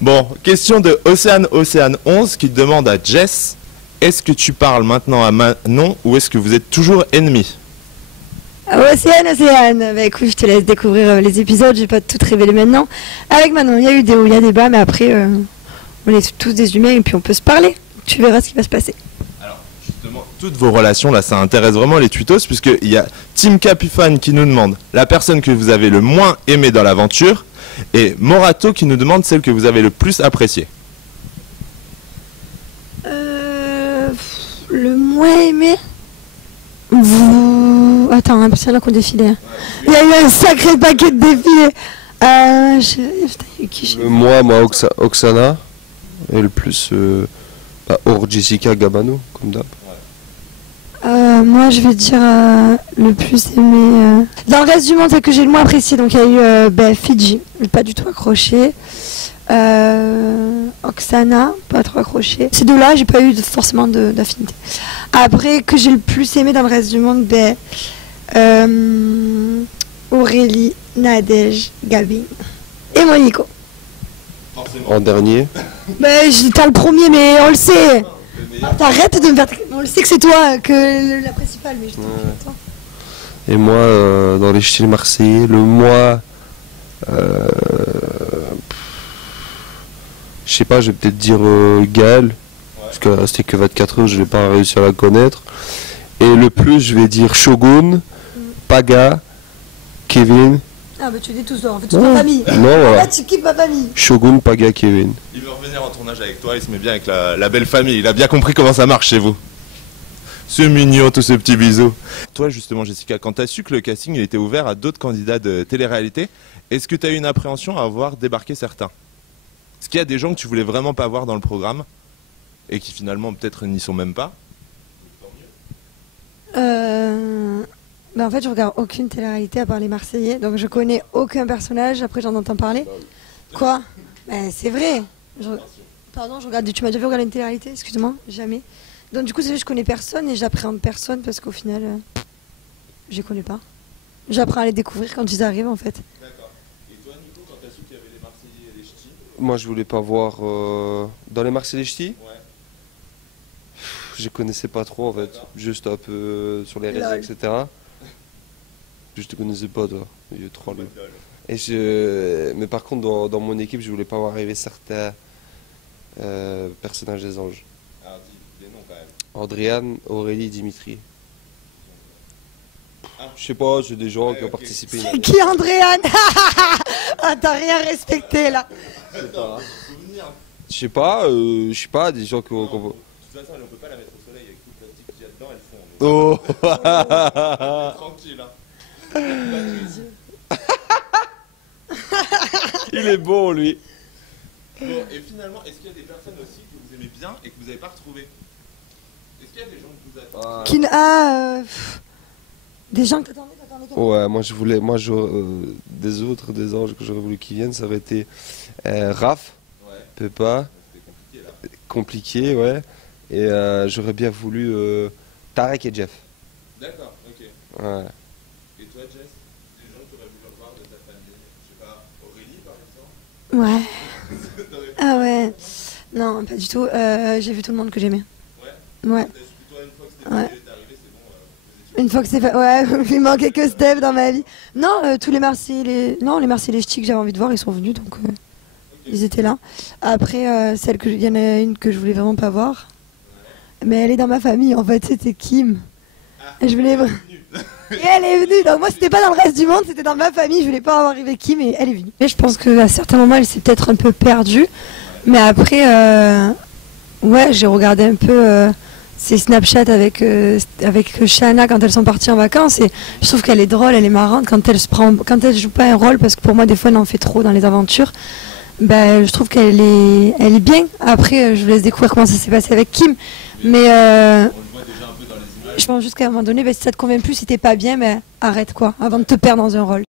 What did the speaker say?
Bon, question de Océane11 qui demande à Jess, est-ce que tu parles maintenant à Manon ou est-ce que vous êtes toujours ennemis? Océane. Bah écoute, je te laisse découvrir les épisodes, je vais pas tout révéler maintenant. Avec Manon, il y a eu des hauts, il y a des bas, mais après, on est tous des humains et puis on peut se parler. Tu verras ce qui va se passer. Alors, justement, toutes vos relations, là, ça intéresse vraiment les tutos, puisqu'il y a Team Capufan qui nous demande la personne que vous avez le moins aimée dans l'aventure, et Morato qui nous demande celle que vous avez le plus appréciée. Le moins aimé Attends, parce qu'il y en a qui ont défilé. Il y a eu un sacré paquet de défilés. Moi, Oksana. Et le plus, hors Jessica Gabano, comme d'hab. Moi, je vais dire le plus aimé. Dans le reste du monde, celle que j'ai le moins apprécié, donc il y a eu Fidji, pas du tout accroché. Oksana, pas trop accroché. Ces deux-là, j'ai pas eu forcément d'affinité. Après, que j'ai le plus aimé dans le reste du monde, Aurélie, Nadège, Gabin et Monico. En dernier. T'as le premier, mais on le sait. T'arrêtes de me faire. On le sait que c'est toi, que la principale, mais je t'en prie, toi. Et moi, dans les styles marseillais, le moi. Je sais pas, je vais peut-être dire Gaël, parce qu'elle restait que 24 heures, je vais pas réussir à la connaître. Et le plus, je vais dire Shogun, Paga, Kevin. Ah bah tu dis tous, en fait, c'est ma famille. Non, voilà. Là, tu kiffes ma famille. Shogun, Paga, Kevin. Il veut revenir en tournage avec toi, il se met bien avec la belle famille, il a bien compris comment ça marche chez vous. C'est mignon, tous ces petits bisous. Toi, justement, Jessica, quand tu as su que le casting il était ouvert à d'autres candidats de télé-réalité, est-ce que tu as eu une appréhension à voir débarquer certains? Est-ce qu'il y a des gens que tu voulais vraiment pas voir dans le programme et qui finalement peut-être n'y sont même pas? En fait, je regarde aucune télé-réalité à part les Marseillais, donc je connais aucun personnage. Après, j'en entends parler. Quoi? C'est vrai. Pardon, tu m'as déjà vu regarder une télé-réalité? Excuse-moi, jamais. Donc du coup, c'est vrai, je connais personne et j'appréhende personne parce qu'au final, je les connais pas. J'apprends à les découvrir quand ils arrivent, en fait. D'accord. Et toi, Nico, quand t'as su qu'il y avait les Marseillais et les Ch'tis? Moi, je voulais pas voir dans les Marseillais Ch'tis. Ouais. Je les connaissais pas trop en fait, juste un peu sur les réseaux, etc. Je te connaissais pas toi, il y a trop mais par contre dans mon équipe je voulais pas voir arriver certains personnages des anges. Alors dis des noms quand même. Andréane, Aurélie, Dimitri. Je sais pas, c'est des gens qui ont participé. C'est qui Andréane? Ah, t'as rien respecté là. Je sais pas, des gens qui ont... De toute façon, on peut pas la mettre au soleil avec tout le plastique qu'il y a dedans, elles fond. Oh. Tranquille, hein. Il est bon lui. Bon, et finalement, est-ce qu'il y a des personnes aussi que vous aimez bien et que vous n'avez pas retrouvées? Est-ce qu'il y a des gens que vous attendez? Des gens que t'attendais? Ouais, des anges que j'aurais voulu qu'ils viennent, ça aurait été Raph, Ouais. Pepa, C'était compliqué là. compliqué, ouais. Et j'aurais bien voulu Tarek et Jeff. D'accord, ok. Ouais. Et toi, Jess, des gens que tu aurais voulu revoir de ta famille? Je sais pas, Aurélie par exemple? Ouais. Ah ouais. Non, pas du tout. J'ai vu tout le monde que j'aimais. Ouais. Ouais. Toi, une fois que c'était arrivé, c'est bon. Une fois que c'est fait, ouais, il manquait que Steph dans ma vie. Non, tous les Marseillais, les Marseillais ch'tis que j'avais envie de voir, ils sont venus, donc ils étaient là. Après, il y en a une que je voulais vraiment pas voir, mais elle est dans ma famille, en fait, c'était Kim. Et je voulais... Et elle est venue, donc moi c'était pas dans le reste du monde, c'était dans ma famille, je voulais pas avoir arrivé Kim et elle est venue. Et je pense qu'à certains moments, elle s'est peut-être un peu perdue, mais après, ouais, j'ai regardé un peu... ces Snapchat avec Shana quand elles sont parties en vacances et je trouve qu'elle est drôle, elle est marrante quand elle joue pas un rôle parce que pour moi des fois elle en fait trop dans les aventures. Je trouve qu'elle est bien. Après je vous laisse découvrir comment ça s'est passé avec Kim, mais On le voit déjà un peu dans les images. je pense juste qu'à un moment donné si ça te convient plus, si t'es pas bien, arrête quoi, avant de te perdre dans un rôle.